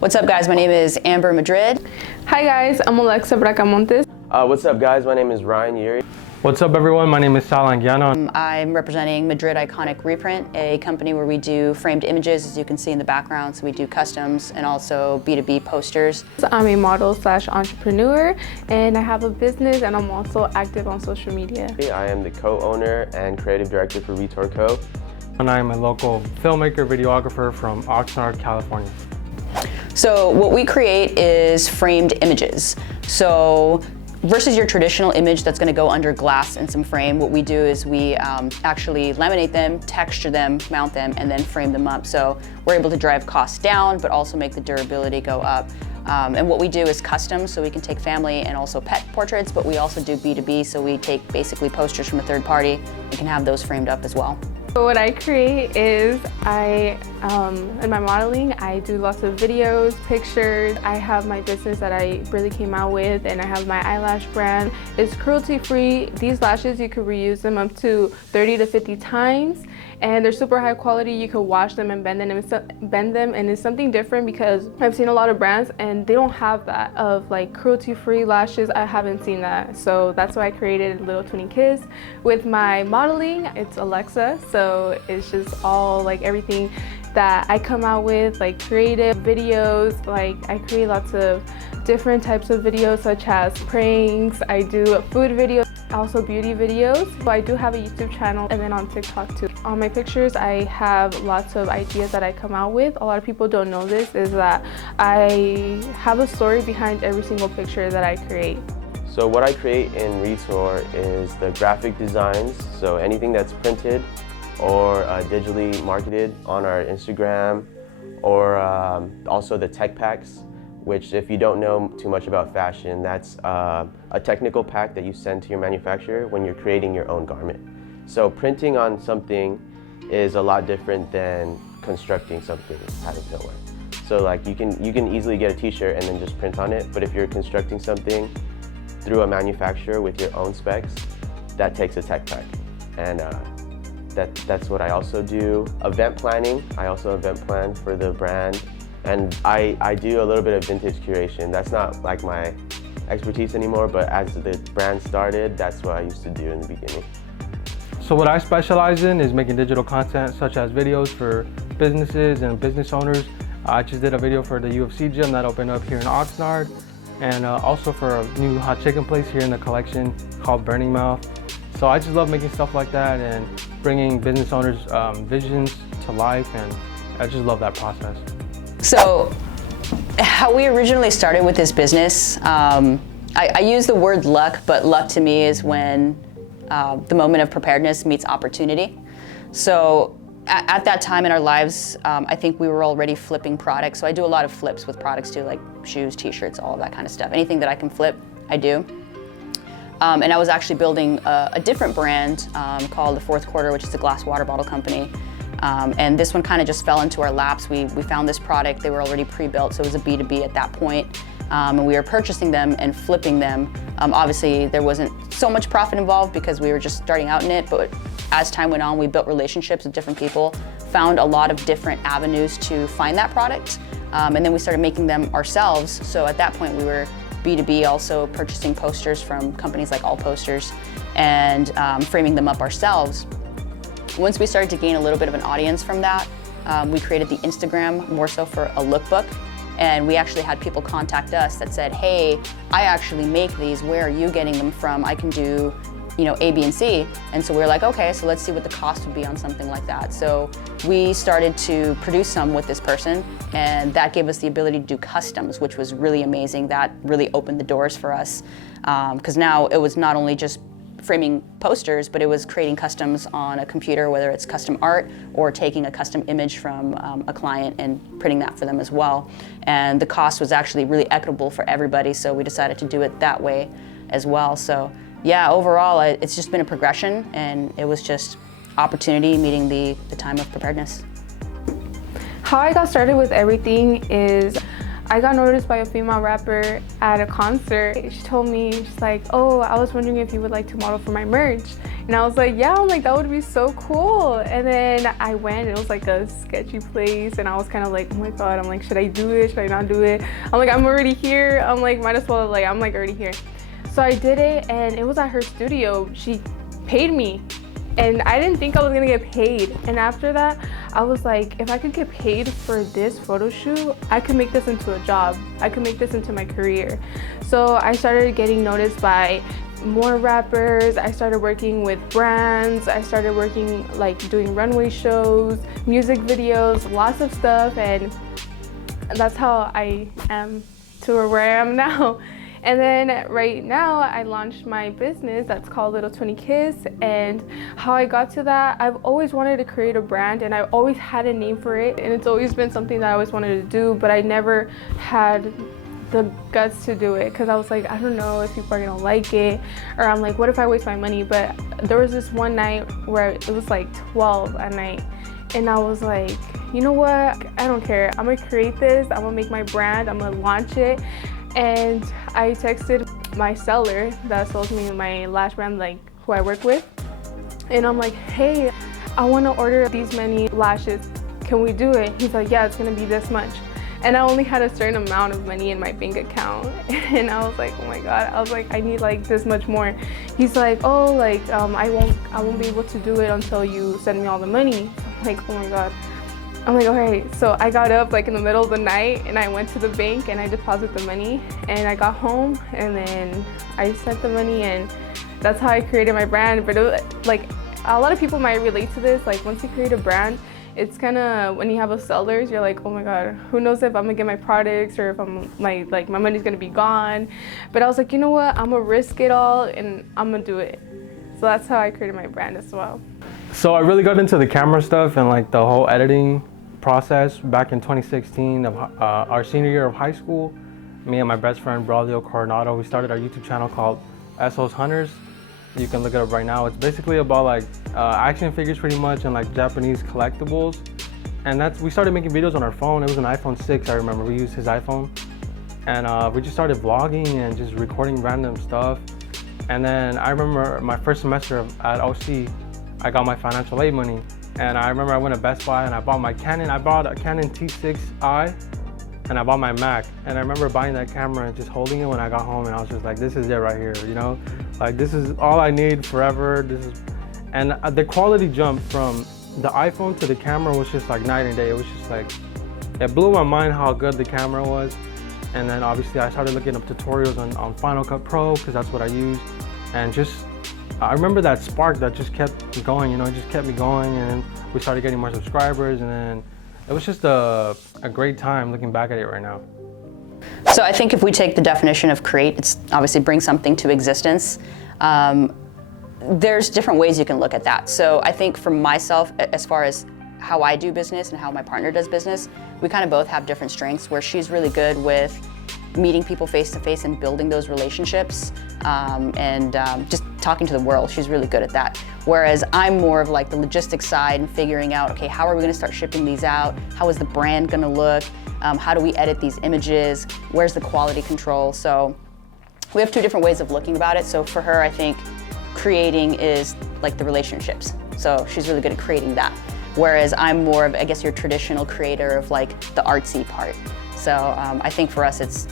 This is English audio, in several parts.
What's up, guys? My name is Ambar Madrid. Hi guys, I'm Alexa Bracamontes. What's up, guys? My name is Ryan Yere. What's up, everyone? My name is Sal Anguiano. I'm representing Madrid Iconic Reprint, a company where we do framed images, as you can see in the background. So we do customs and also B2B posters. I'm a model / entrepreneur, and I have a business, and I'm also active on social media. I am the co-owner and creative director for Retour Co. And I am a local filmmaker, videographer from Oxnard, California. So what we create is framed images. So versus your traditional image that's going to go under glass in some frame, what we do is we actually laminate them, texture them, mount them, and then frame them up. So we're able to drive costs down, but also make the durability go up. And what we do is custom, so we can take family and also pet portraits, but we also do B2B, so we take basically posters from a third party and can have those framed up as well. So what I create is in my modeling, I do lots of videos, pictures. I have my business that I really came out with, and I have my eyelash brand. It's cruelty-free. These lashes, you could reuse them up to 30 to 50 times, and they're super high quality. You could wash them and bend them, and it's something different because I've seen a lot of brands and they don't have that of like cruelty-free lashes. I haven't seen that, so that's why I created Little Twinny Kiss. With my modeling, it's Alexa, so it's just all like everything that I come out with, like creative videos. Like I create lots of different types of videos, such as pranks. I do food videos, also beauty videos. So I do have a YouTube channel and then on TikTok too. On my pictures, I have lots of ideas that I come out with. A lot of people don't know this, is that I have a story behind every single picture that I create. So what I create in Retour is the graphic designs, so anything that's printed or digitally marketed on our Instagram, or also the tech packs, which if you don't know too much about fashion, that's a technical pack that you send to your manufacturer when you're creating your own garment. So printing on something is a lot different than constructing something out of nowhere. So like you can easily get a t-shirt and then just print on it, but if you're constructing something through a manufacturer with your own specs, that takes a tech pack. And that's what I also do. Event planning, I also event plan for the brand. And I do a little bit of vintage curation. That's not like my expertise anymore, but as the brand started, that's what I used to do in the beginning. So what I specialize in is making digital content, such as videos for businesses and business owners. I just did a video for the UFC gym that opened up here in Oxnard, and also for a new hot chicken place here in the collection called Burning Mouth. So I just love making stuff like that and bringing business owners' visions to life, and I just love that process. So how we originally started with this business, I use the word luck, but luck to me is when the moment of preparedness meets opportunity. So at that time in our lives, I think we were already flipping products. So I do a lot of flips with products too, like shoes, t-shirts, all of that kind of stuff. Anything that I can flip, I do. And I was actually building a different brand called The Fourth Quarter, which is a glass water bottle company. And this one kind of just fell into our laps. We found this product, they were already pre-built, so it was a B2B at that point. And we were purchasing them and flipping them. Obviously, there wasn't so much profit involved because we were just starting out in it, but as time went on, we built relationships with different people, found a lot of different avenues to find that product, and then we started making them ourselves. So at that point, we were B2B, also purchasing posters from companies like All Posters and framing them up ourselves. Once we started to gain a little bit of an audience from that, we created the Instagram more so for a lookbook. And we actually had people contact us that said, hey, I actually make these, where are you getting them from? I can do, A, B, and C. And so we were like, okay, so let's see what the cost would be on something like that. So we started to produce some with this person, and that gave us the ability to do customs, which was really amazing. That really opened the doors for us, because now it was not only just framing posters, but it was creating customs on a computer, whether it's custom art or taking a custom image from a client and printing that for them as well. And the cost was actually really equitable for everybody, so we decided to do it that way as well. So yeah, overall, it's just been a progression, and it was just opportunity meeting the time of preparedness. How I got started with everything is I got noticed by a female rapper at a concert. She told me, she's like, oh, I was wondering if you would like to model for my merch. And I was like, yeah, I'm like, that would be so cool. And then I went, and it was like a sketchy place, and I was kind of like, oh my God, I'm like, should I do it? Should I not do it? I'm like, I'm already here. I'm like, might as well, like, I'm like already here. So I did it, and it was at her studio. She paid me. And I didn't think I was gonna get paid. And after that, I was like, if I could get paid for this photo shoot, I could make this into a job. I could make this into my career. So I started getting noticed by more rappers. I started working with brands. I started working, like, doing runway shows, music videos, lots of stuff. And that's how I am to where I am now. And then right now I launched my business that's called Little 20 Kiss. And how I got to that, I've always wanted to create a brand, and I've always had a name for it. And it's always been something that I always wanted to do, but I never had the guts to do it because I was like, I don't know if people are gonna like it, or I'm like, what if I waste my money? But there was this one night where it was like 12 at night, and I was like, you know what? I don't care. I'm gonna create this. I'm gonna make my brand. I'm gonna launch it. And I texted my seller that sells me my lash brand, like who I work with, and I'm like, hey, I want to order these many lashes. Can we do it? He's like, yeah, it's gonna be this much. And I only had a certain amount of money in my bank account, and I was like, oh my God. I was like, I need like this much more. He's like, oh, like I won't be able to do it until you send me all the money. I'm like, oh my God. I'm like, okay. So I got up like in the middle of the night, and I went to the bank and I deposited the money, and I got home, and then I sent the money, and that's how I created my brand. But it was, like, a lot of people might relate to this. Like, once you create a brand, it's kind of, when you have a sellers, you're like, oh my God, who knows if I'm gonna get my products, or if my money's gonna be gone. But I was like, you know what, I'm gonna risk it all, and I'm gonna do it. So that's how I created my brand as well. So I really got into the camera stuff and like the whole editing process back in 2016 of our senior year of high school. Me and my best friend Braulio Coronado, we started our YouTube channel called Esos Hunters. You can look it up right now. It's basically about like action figures pretty much, and like Japanese collectibles. And we started making videos on our phone. It was an iPhone 6, I remember. We used his iPhone. And we just started vlogging and just recording random stuff. And then I remember my first semester at OC, I got my financial aid money. And I remember I went to Best Buy and I bought my Canon. I bought a Canon T6i, and I bought my Mac. And I remember buying that camera and just holding it when I got home, and I was just like, this is it right here, you know? Like, this is all I need forever. And the quality jump from the iPhone to the camera was just like night and day. It was just like, it blew my mind how good the camera was. And then obviously I started looking up tutorials on Final Cut Pro, because that's what I used. And just, I remember that spark that just kept going, you know, it just kept me going, and we started getting more subscribers, and then it was just a great time looking back at it right now. So I think if we take the definition of create, it's obviously bring something to existence. There's different ways you can look at that. So I think for myself, as far as how I do business and how my partner does business, we kind of both have different strengths, where she's really good with meeting people face to face and building those relationships, and just talking to the world. She's really good at that. Whereas I'm more of like the logistics side and figuring out, okay, how are we gonna start shipping these out? How is the brand gonna look? How do we edit these images? Where's the quality control? So we have two different ways of looking about it. So for her, I think creating is like the relationships. So she's really good at creating that. Whereas I'm more of, I guess, your traditional creator of like the artsy part. So I think for us, it's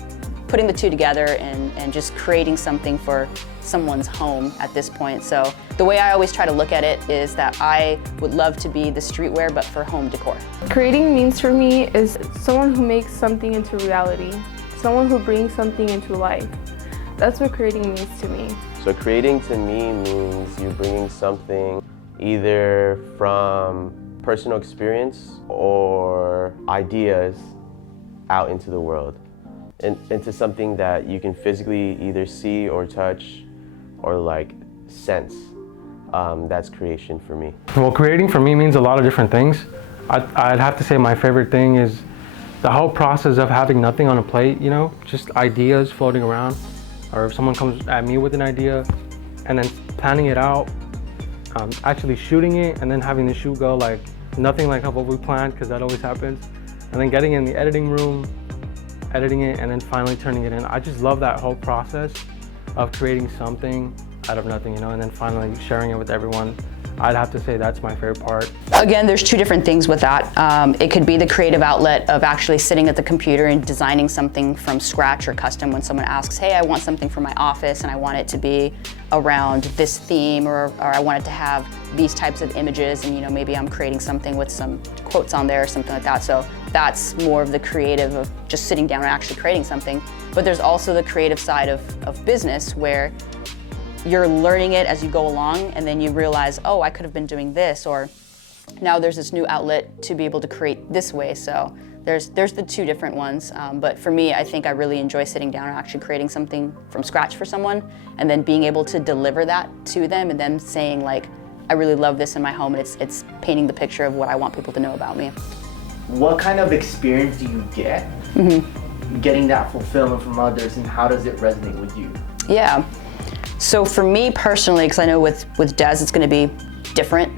putting the two together and just creating something for someone's home at this point. So the way I always try to look at it is that I would love to be the streetwear, but for home decor. Creating means for me is someone who makes something into reality, someone who brings something into life. That's what creating means to me. So creating to me means you bringing something either from personal experience or ideas out into the world, into something that you can physically either see or touch or like sense. That's creation for me. Well, creating for me means a lot of different things. I'd have to say my favorite thing is the whole process of having nothing on a plate, you know, just ideas floating around. Or if someone comes at me with an idea and then planning it out, actually shooting it, and then having the shoot go like nothing like what we planned, because that always happens. And then getting in the editing room, editing it, and then finally turning it in. I just love that whole process of creating something out of nothing, you know, and then finally sharing it with everyone. I'd have to say that's my favorite part. Again, there's two different things with that. It could be the creative outlet of actually sitting at the computer and designing something from scratch or custom when someone asks, hey, I want something for my office and I want it to be around this theme, or I want it to have these types of images, and maybe I'm creating something with some quotes on there or something like that. So that's more of the creative of just sitting down and actually creating something. But there's also the creative side of business where you're learning it as you go along, and then you realize, oh, I could have been doing this, or now there's this new outlet to be able to create this way. So there's the two different ones. But for me, I think I really enjoy sitting down and actually creating something from scratch for someone, and then being able to deliver that to them, and them saying like, I really love this in my home, and it's painting the picture of what I want people to know about me. What kind of experience do you get getting that fulfillment from others, and how does it resonate with you? Yeah. So for me personally, because I know with Des it's going to be different.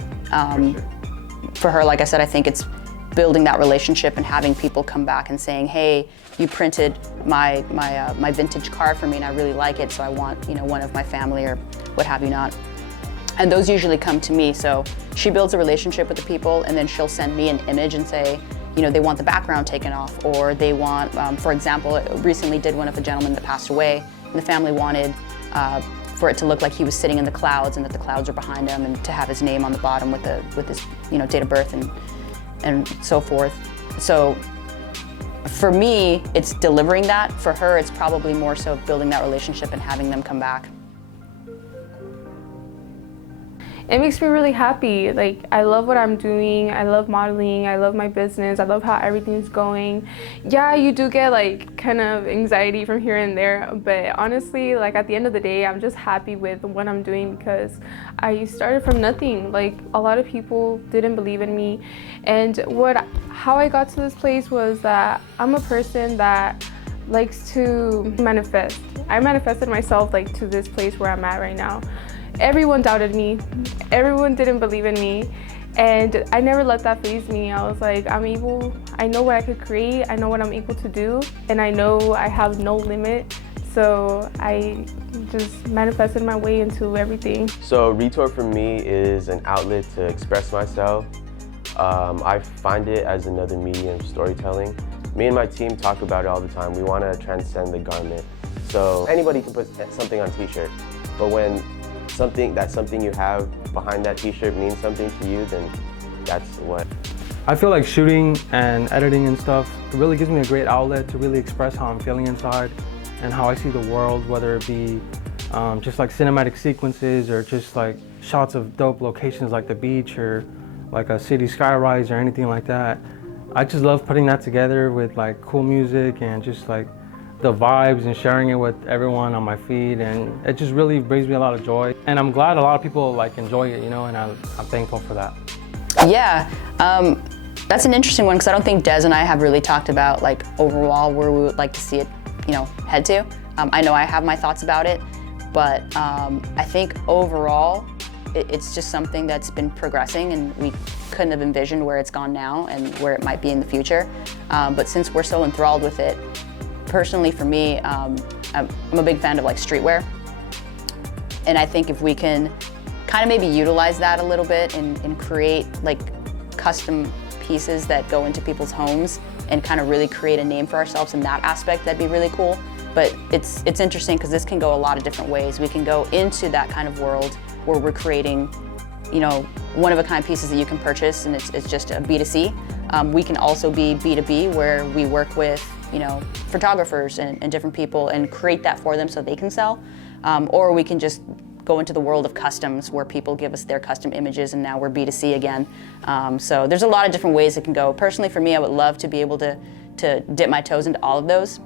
For her, like I said, I think it's building that relationship and having people come back and saying, hey, you printed my vintage car for me and I really like it, so I want one of my family or what have you not. And those usually come to me. So she builds a relationship with the people, and then she'll send me an image and say, they want the background taken off, or they want, for example, recently did one of a gentleman that passed away, and the family wanted for it to look like he was sitting in the clouds and that the clouds are behind him, and to have his name on the bottom with his date of birth and so forth. So for me, it's delivering that. For her, it's probably more so building that relationship and having them come back. It makes me really happy. Like, I love what I'm doing. I love modeling. I love my business. I love how everything's going. Yeah, you do get like kind of anxiety from here and there, but honestly, like at the end of the day, I'm just happy with what I'm doing because I started from nothing. Like, a lot of people didn't believe in me, and how I got to this place was that I'm a person that likes to manifest. I manifested myself like to this place where I'm at right now. Everyone doubted me, everyone didn't believe in me, and I never let that faze me. I was like, I know what I could create, I know what I'm able to do, and I know I have no limit, so I just manifested my way into everything. So Retour for me is an outlet to express myself. I find it as another medium of storytelling. Me and my team talk about it all the time. We want to transcend the garment. So anybody can put something on a t-shirt, but when something you have behind that t-shirt means something to you, then that's what. I feel like shooting and editing and stuff, it really gives me a great outlet to really express how I'm feeling inside and how I see the world, whether it be just like cinematic sequences or just like shots of dope locations like the beach or like a city skyrise or anything like that. I just love putting that together with like cool music and just like the vibes and sharing it with everyone on my feed, and it just really brings me a lot of joy. And I'm glad a lot of people like enjoy it, and I'm thankful for that. Yeah, that's an interesting one because I don't think Des and I have really talked about like overall where we would like to see it, head to. I know I have my thoughts about it, but I think overall it's just something that's been progressing, and we couldn't have envisioned where it's gone now and where it might be in the future. But since we're so enthralled with it, personally for me, I'm a big fan of like streetwear. And I think if we can kind of maybe utilize that a little bit and create like custom pieces that go into people's homes and kind of really create a name for ourselves in that aspect, that'd be really cool. But it's interesting because this can go a lot of different ways. We can go into that kind of world where we're creating, one-of-a-kind pieces that you can purchase, and it's just a B2C. We can also be B2B, where we work with photographers and different people and create that for them so they can sell. Or we can just go into the world of customs where people give us their custom images, and now we're B2C again. So there's a lot of different ways it can go. Personally, for me, I would love to be able to dip my toes into all of those.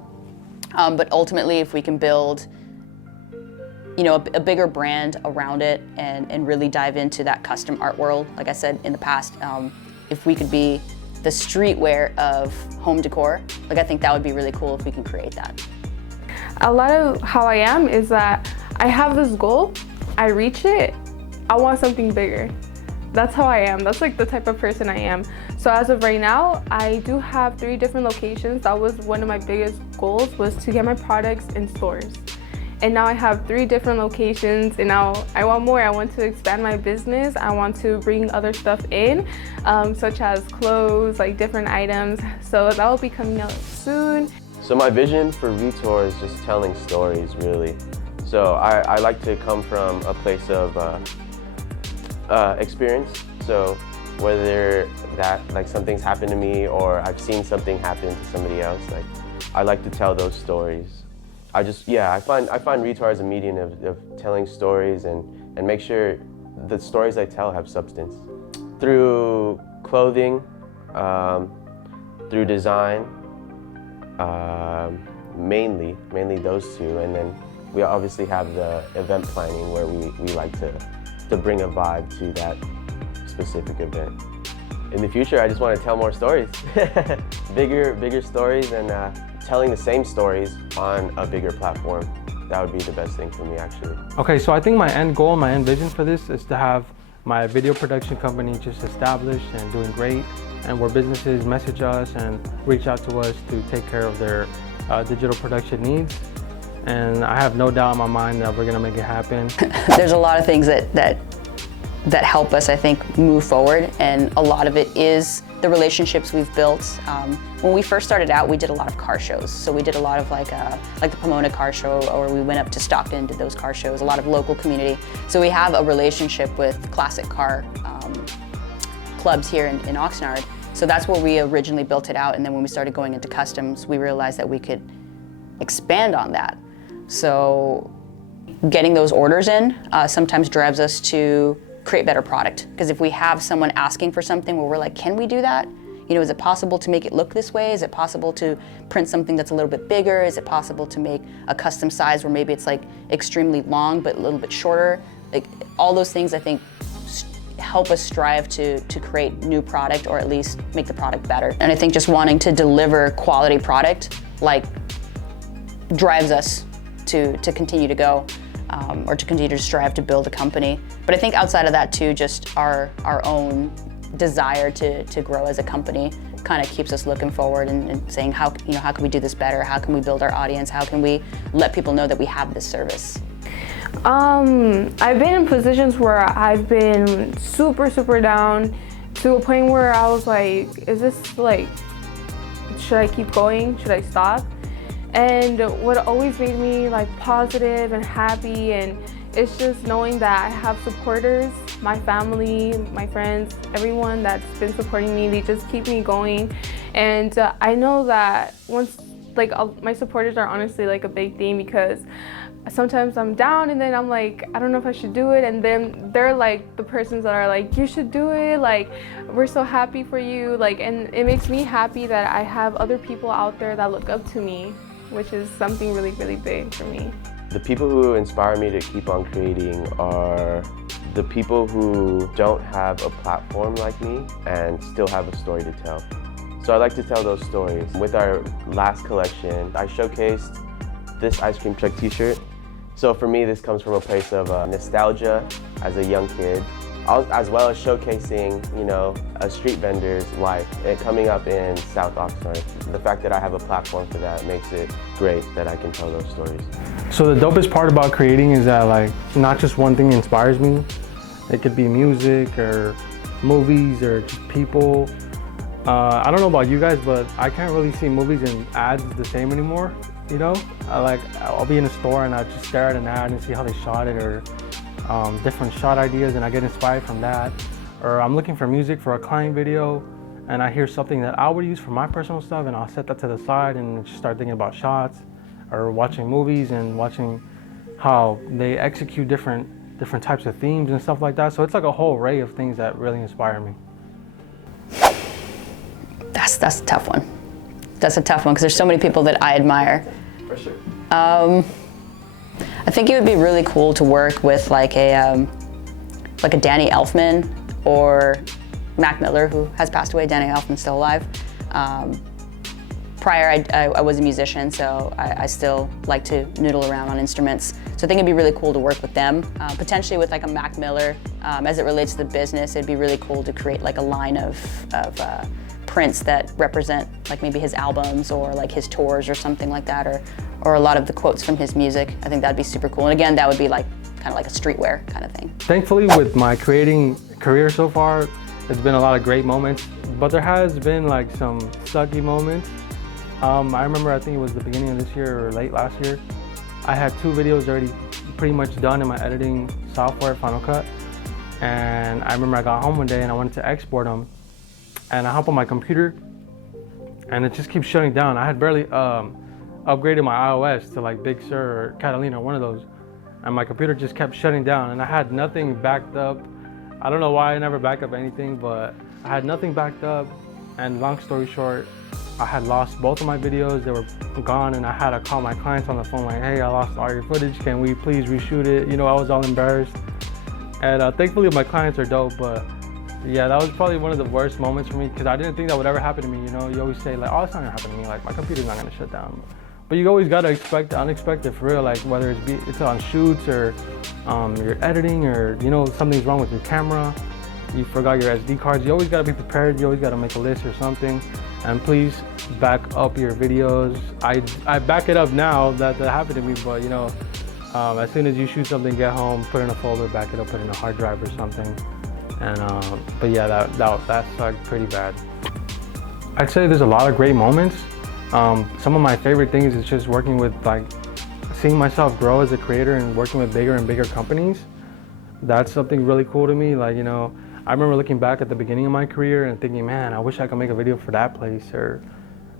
But ultimately, if we can build a bigger brand around it and really dive into that custom art world, like I said in the past, if we could be the streetwear of home decor, like I think that would be really cool if we can create that. A lot of how I am is that I have this goal, I reach it, I want something bigger. That's how I am. That's like the type of person I am. So as of right now, I do have 3 different locations. That was one of my biggest goals, was to get my products in stores. And now I have 3 different locations, and now I want more. I want to expand my business. I want to bring other stuff in, such as clothes, like different items. So that will be coming out soon. So my vision for Retour is just telling stories, really. So I like to come from a place of experience. So whether that like something's happened to me or I've seen something happen to somebody else, like I like to tell those stories. I find Retour as a medium of telling stories and make sure the stories I tell have substance. Through clothing, through design, mainly those 2, and then we obviously have the event planning where we like to bring a vibe to that specific event. In the future, I just want to tell more stories, bigger stories, and telling the same stories on a bigger platform. That would be the best thing for me, actually. Okay, so I think my end goal, my end vision for this is to have my video production company just established and doing great, and where businesses message us and reach out to us to take care of their digital production needs. And I have no doubt in my mind that we're gonna make it happen. There's a lot of things that help us, I think, move forward, and a lot of it is the relationships we've built. When we first started out, we did a lot of car shows. So we did a lot of like the Pomona car show, or we went up to Stockton and did those car shows, a lot of local community. So we have a relationship with classic car clubs here in Oxnard. So that's where we originally built it out, and then when we started going into customs, we realized that we could expand on that. So getting those orders in sometimes drives us to create better product. Because if we have someone asking for something where we're like, can we do that? You know, is it possible to make it look this way? Is it possible to print something that's a little bit bigger? Is it possible to make a custom size where maybe it's like extremely long but a little bit shorter? Like all those things, I think, help us strive to create new product, or at least make the product better. And I think just wanting to deliver quality product like drives us to continue to go. Or to continue to strive to build a company. But I think outside of that too, just our own desire to grow as a company kind of keeps us looking forward and saying, how can we do this better? How can we build our audience? How can we let people know that we have this service? I've been in positions where I've been super down to a point where I was like, is this like, should I keep going? Should I stop? And what always made me like positive and happy, and it's just knowing that I have supporters, my family, my friends, everyone that's been supporting me. They just keep me going, and I know that once, like my supporters are honestly like a big thing, because sometimes I'm down and then I'm like, I don't know if I should do it, and then they're like the persons that are like, you should do it, like we're so happy for you, like, and it makes me happy that I have other people out there that look up to me, which is something really big for me. The people who inspire me to keep on creating are the people who don't have a platform like me and still have a story to tell. So I like to tell those stories. With our last collection, I showcased this ice cream truck t-shirt. So for me, this comes from a place of nostalgia as a young kid, as well as showcasing, you know, a street vendor's life coming up in South Oxnard. The fact that I have a platform for that makes it great that I can tell those stories. So the dopest part about creating is that like not just one thing inspires me. It could be music or movies or just people. I don't know about you guys, but I can't really see movies and ads the same anymore. You know, I'll be in a store and I just stare at an ad and see how they shot it, or different shot ideas, and I get inspired from that. Or I'm looking for music for a client video and I hear something that I would use for my personal stuff, and I'll set that to the side and just start thinking about shots, or watching movies and watching how they execute different types of themes and stuff like that. So it's like a whole array of things that really inspire me. That's a tough one. That's a tough one because there's so many people that I admire. For sure. I think it would be really cool to work with like a Danny Elfman or Mac Miller, who has passed away. Danny Elfman's still alive. Prior, I was a musician, so I still like to noodle around on instruments. So I think it'd be really cool to work with them. Potentially with like a Mac Miller, as it relates to the business, it'd be really cool to create like a line of prints that represent like maybe his albums or like his tours or something like that, or or a lot of the quotes from his music. I think that'd be super cool. And again, that would be like kind of like a streetwear kind of thing. Thankfully, with my creating career so far, it's been a lot of great moments, but there has been like some sucky moments. I remember, I think it was the beginning of this year or late last year, I had 2 videos already pretty much done in my editing software, Final Cut. And I remember I got home one day and I wanted to export them. And I hop on my computer and it just keeps shutting down. I had barely upgraded my iOS to like Big Sur or Catalina, one of those. And my computer just kept shutting down and I had nothing backed up. I don't know why I never backed up anything, but I had nothing backed up. And long story short, I had lost both of my videos. They were gone and I had to call my clients on the phone like, hey, I lost all your footage. Can we please reshoot it? You know, I was all embarrassed. And thankfully my clients are dope, but yeah, that was probably one of the worst moments for me because I didn't think that would ever happen to me. You know, you always say like, oh, it's not gonna happen to me. Like my computer's not gonna shut down. But you always gotta expect the unexpected for real. Like whether it's on shoots or you're editing or, you know, something's wrong with your camera. You forgot your SD cards. You always gotta be prepared. You always gotta make a list or something. And please back up your videos. I back it up now that happened to me, but you know, as soon as you shoot something, get home, put it in a folder, back it up, put it in a hard drive or something. And but yeah, that sucked pretty bad. I'd say there's a lot of great moments. Some of my favorite things is just working with, like, seeing myself grow as a creator and working with bigger and bigger companies. That's something really cool to me. Like, you know, I remember looking back at the beginning of my career and thinking, man, I wish I could make a video for that place, or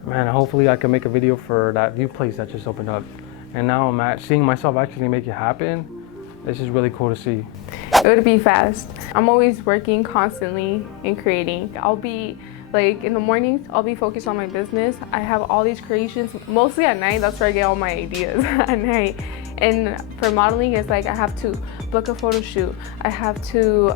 man, hopefully I can make a video for that new place that just opened up. And now I'm seeing myself actually make it happen. It's just really cool to see. It would be fast. I'm always working constantly and creating. I'll be like in the mornings, I'll be focused on my business. I have all these creations, mostly at night. That's where I get all my ideas at night. And for modeling, it's like I have to book a photo shoot. I have to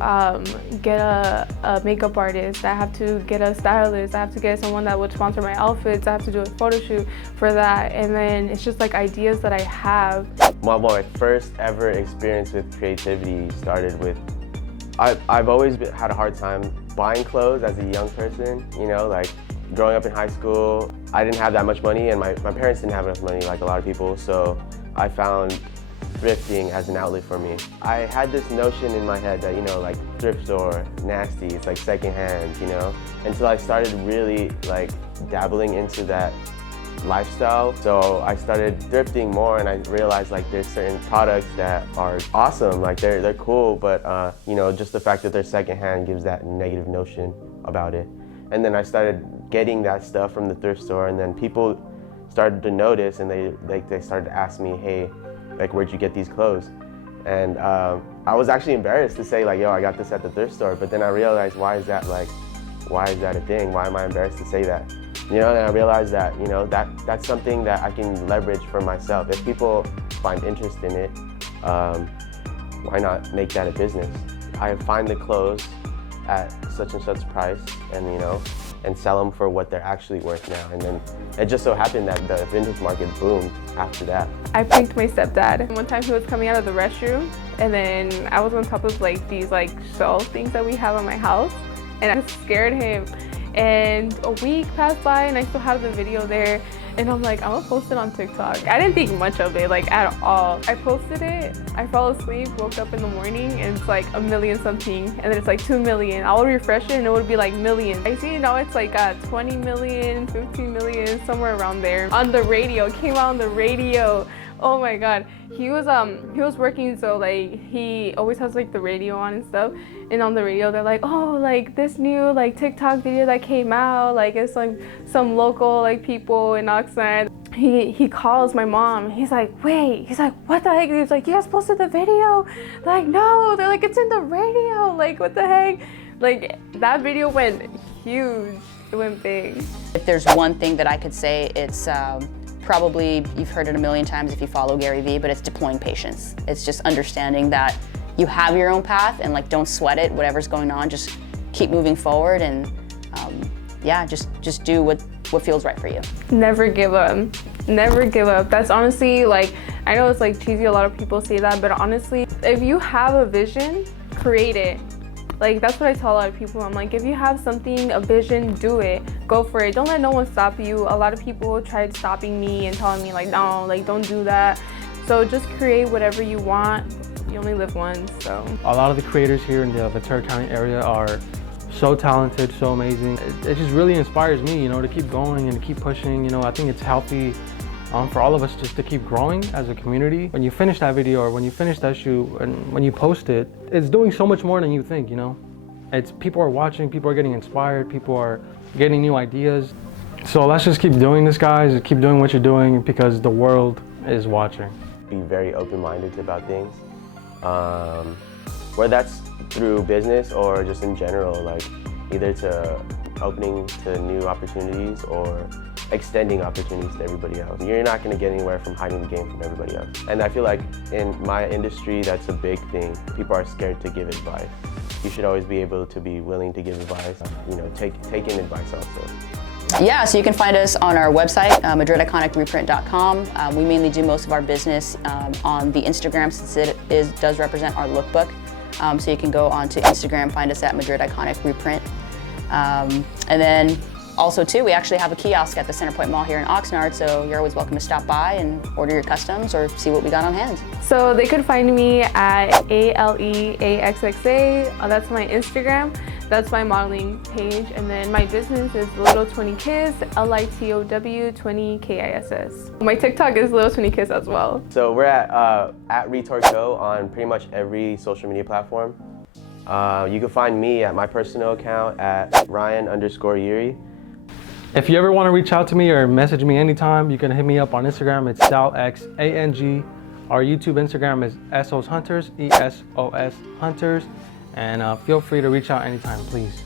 get a makeup artist. I have to get a stylist. I have to get someone that would sponsor my outfits. I have to do a photo shoot for that. And then it's just like ideas that I have. Well, my first ever experience with creativity started with, I've always had a hard time buying clothes as a young person, you know, like growing up in high school, I didn't have that much money and my parents didn't have enough money like a lot of people, so I found thrifting as an outlet for me. I had this notion in my head that, you know, like thrift store, nasty, it's like secondhand, you know, until I started really like dabbling into that lifestyle. So I started thrifting more and I realized like there's certain products that are awesome, like they're cool, but you know, just the fact that they're secondhand gives that negative notion about it. And then I started getting that stuff from the thrift store, and then people started to notice and they started to ask me, hey, like where'd you get these clothes? And I was actually embarrassed to say like, yo, I got this at the thrift store, but then I realized why is that a thing? Why am I embarrassed to say that? You know, and I realized that, you know, that's something that I can leverage for myself. If people find interest in it, why not make that a business? I find the clothes at such and such price and, you know, and sell them for what they're actually worth now. And then it just so happened that the vintage market boomed after that. I pranked my stepdad. One time he was coming out of the restroom and then I was on top of like these like shelf things that we have in my house, and I scared him. And a week passed by and I still have the video there. And I'm like, I'm gonna post it on TikTok. I didn't think much of it, like at all. I posted it, I fell asleep, woke up in the morning, and it's like 1 million something. And then it's like 2 million. I would refresh it and it would be like millions. I see now it's like 20 million, 15 million, somewhere around there. On the radio, it came out on the radio. Oh my God, he was working, so like he always has like the radio on and stuff, and on the radio they're like, oh, like this new like TikTok video that came out, like it's like some local like people in Oxnard. He calls my mom, he's like, wait, he's like, what the heck? He's like, you guys posted the video? They're like, no, they're like, it's in the radio, like what the heck? Like that video went huge, it went big. If there's one thing that I could say, it's probably, you've heard it a million times if you follow Gary Vee, but it's deploying patience. It's just understanding that you have your own path and like don't sweat it, whatever's going on, just keep moving forward and yeah, just do what feels right for you. Never give up. Never give up. That's honestly like, I know it's like cheesy, a lot of people say that, but honestly, if you have a vision, create it. Like that's what I tell a lot of people. I'm like, if you have something, a vision, do it. go for it. Don't let no one stop you. A lot of people tried stopping me and telling me like, no, like don't do that. So just create whatever you want. You only live once, so. A lot of the creators here in the Ventura County area are so talented, so amazing. It just really inspires me, you know, to keep going and to keep pushing. You know, I think it's healthy for all of us just to keep growing as a community. When you finish that video or when you finish that shoot and when you post it, it's doing so much more than you think, you know? It's people are watching, people are getting inspired, people are getting new ideas. So let's just keep doing this, guys. Keep doing what you're doing because the world is watching. Be very open-minded about things. Whether that's through business or just in general, like either to opening to new opportunities or extending opportunities to everybody else. You're not going to get anywhere from hiding the game from everybody else. And I feel like in my industry, that's a big thing. People are scared to give advice. You should always be able to be willing to give advice, you know, take in advice also. Yeah, so you can find us on our website, madridiconicreprint.com. We mainly do most of our business on the Instagram since it does represent our lookbook. So you can go onto Instagram, find us at Madrid Iconic Reprint. And then also too, we actually have a kiosk at the Centerpoint Mall here in Oxnard, so you're always welcome to stop by and order your customs or see what we got on hand. So they could find me at ALEAXXA. That's my Instagram. That's my modeling page. And then my business is Litow 20 Kiss, LITOW 20 KISS. My TikTok is Litow 20 Kiss as well. So we're at Retour Co on pretty much every social media platform. You can find me at my personal account at Ryan_Yere. If you ever want to reach out to me or message me anytime, you can hit me up on Instagram. It's SalXANG. Our YouTube Instagram is Esos Hunters, ESOS Hunters. And feel free to reach out anytime, please.